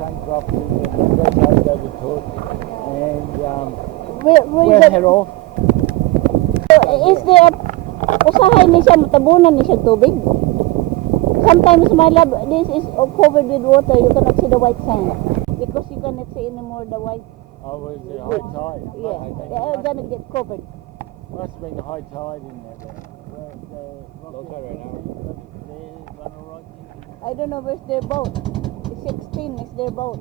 St. Crofters and the goes over to it. And We're head off. is there usahay ni siya matabunan ni siya tubig? Sometimes my love, this is covered with water. You cannot see the white sand because you cannot see anymore the white. Oh, was it high tide? Yeah, they're gonna get covered. Must have been the high tide in there. Low tide right now. They run all right. I don't know where's their boat. 16 is their boat.